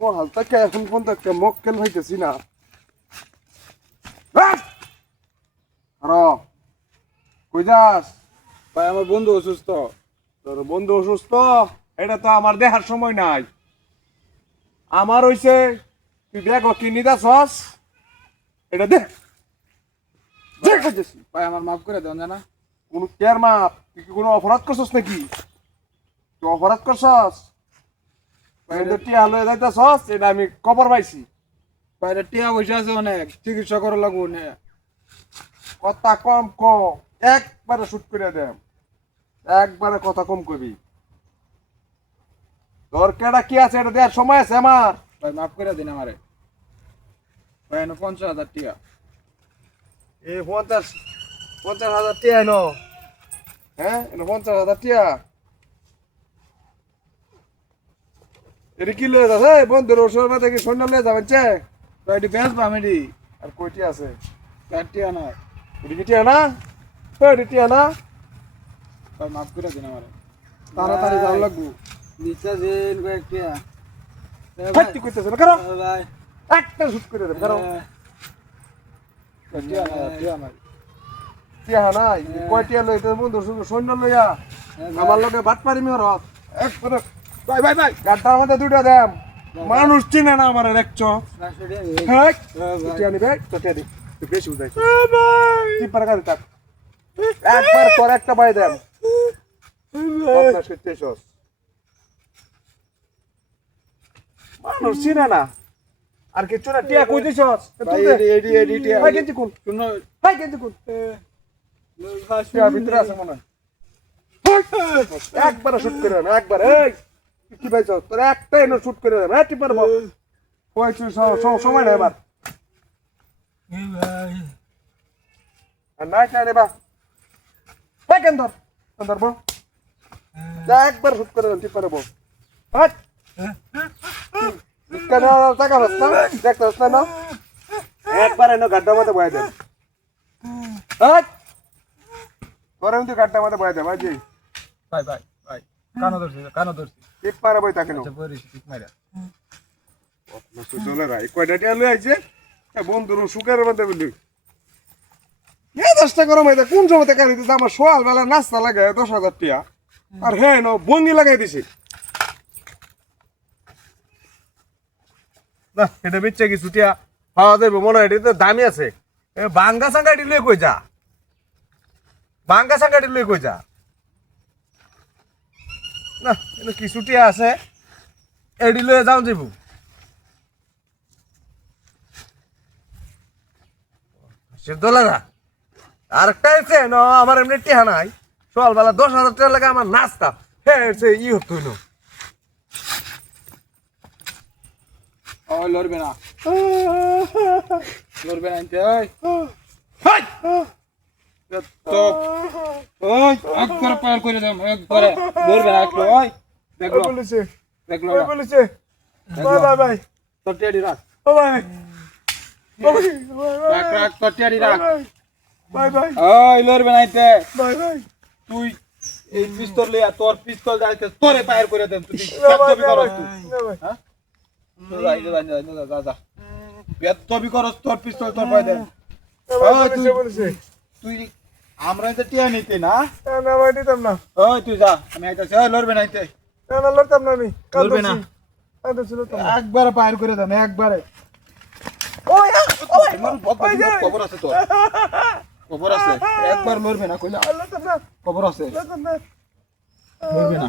পড়াল তাকে এখন পর্যন্ত একটা মক্কেল হইতেছি না। আরো কই যাস? ভাই আমার বন্ধু অসুস্থ। তোর বন্ধু অসুস্থ? এটা তো আমার দেখার সময় নাই। আমার হইছে তুই দেখ কি নিদাসস এটা দেখ দেখ হইতেছি। ভাই আমার মাফ করে দেন জানা। কোনো কেয়ার মাপ? তুই কি কোনো অপরাধ করছস নাকি? তুই অপরাধ করছস? টিয়া লয়ে যাইতেছস, এটা আমি খবর পাইছি। বাইরে টিয়া পয়সা আছে অনেক, চিকিৎসা করা লাগবো না। কথা কম ক, একবারে শুট করে দেম, একবারে কথা কম কবি। তোর কেডা কি আছে এটা দেওয়ার সময় আছে আমার। ভাই মাফ করে দিন আমারে। ভাই এনে 50,000 টিয়া। এই 50,000 টিয়া এনো, হ্যাঁ এনো 50,000 টিয়া। এটা কি লয়ে যাচ্ছে বন্ধুর ওষুধ মাথা কি সৈন্য লয়ে যাবেন চে? ভাই এটি বেচবো আমি এটি। আর কয়টি আছে? 4 টিয়া নাই। এটা কি টিয়া না? এটা টিয়া না? ভাই মাফ করে দিন আমারে। তাড়াতাড়ি যাওয়া লাগবো। নিচে দিন ভাই টিয়া। হাইতি কইতেছে না কারো ভাই একটা শুট করে দেব কারো। টিয়া নাই, টিয়া নাই। টিয়া নাই কয় টিয়া লইতে বন্ধুর সৈন্য লইয়া আমার লগে বাট পারি মিহর একবারে। ভাই ভাই ভাই গাড়টার মধ্যে দুইটা দেম, মানুষ চিনে না আমার দেখছো। হ্যাঁ টিয়া নিবে তো টিয়া দি তুই বেশি উদাই কি পারা গাড়ি থাক একবার তোর একটা বাই দেম মানুষ চিনে না আর কিছু না। টিয়া কই দিছস? ভাই এডি এডি টিয়া। ভাই কেজি কোন শুনো ভাই কেজি কোন টিয়া ভিতরে আছে মনে হয়। একবার শুট করে দেন একবার। এই কি পাইছ তোর একটা এনে শুট করে দেন। হ্যাঁ টিপার বল কইছ সময় নাই এবার। আর নাই নাই রে বা ভাই কেন ধর ধরবো একবার শুট করে দেন টিপারে বল। হাট কেন টাকা হস না দেখতে হস না একবার এনে গাড্ডার মধ্যে বয়ে দেন। হাট তোরা কিন্তু গাড্ডার মধ্যে বয়ে দেন ভাইজি। ভাই ভাই ভাই কানো ধরছি কানো ধরছি। টিপারে বই তাকে আচ্ছা পরিছি ঠিক মাইরা। চলে রাই কয়টা টিয়া লই আইছে বন্ধুর সুখের মধ্যে বলি 10 টাকা গরম হইতে কোন সময় টাকা দিতে আমার সকাল বেলা নাস্তা লাগে 10,000 টিয়া আর হ্যাঁ ন বঙ্গি লাগাই দিছে না। এটা বেচছে কিছু টিয়া পাওয়া যাবে মনে হয়। এটা দামি আছে। বাঙ্গা সাঙ্গাটি লয়ে কই যা, বাঙ্গা সাঙ্গাটি লয়ে কই যা না। এটা কিছু টিয়া আছে এডি লয়ে যাও যাবো। $10 আর একটা আছে ন আমার এমনি টিহা নাই সকালবেলা 10,000 টাকা লাগে আমার নাস্তা। হ্যাঁ সে ই হতো না। ও লড়বে না, লড়বে না এনতে। ওই তো ওই একবার পার করে দাও একবারে। লড়বে না একটু। ওই দেখলো বলেছে দেখলো বলেছে বাই বাই বাই তোর টিয়ারি রাখ। ও ভাই রাখ রাখ তোর টিয়ারি রাখ। বাই বাই ওই লড়বে না এনতে। বাই বাই তুই এই পিস্তল লিয়া তোর পিস্তল যাইতে তোরে পার করে দেন। তুই বেদবি করস তুই। হ্যাঁ যাই যাই যাই যা যা বেদবি করস। তোর পিস্তল তোর পায় দেন। ওই তুই বলেছে তুই আমরা তো টিয়া নিতে না। না ভাই দিতাম না। ওই তুই যা আমি আইতাছি। ওই লড়বে না এনতে। না লড়তাম না আমি লড়বে না। কাঁদছিল তো একবারে পার করে দেন একবারে। ওই তোমার খবর আছে তোর, খবর আছে। একবার লড়বে না কইলা লড়তাম না খবর আছে। লড়তাম না লড়বে না।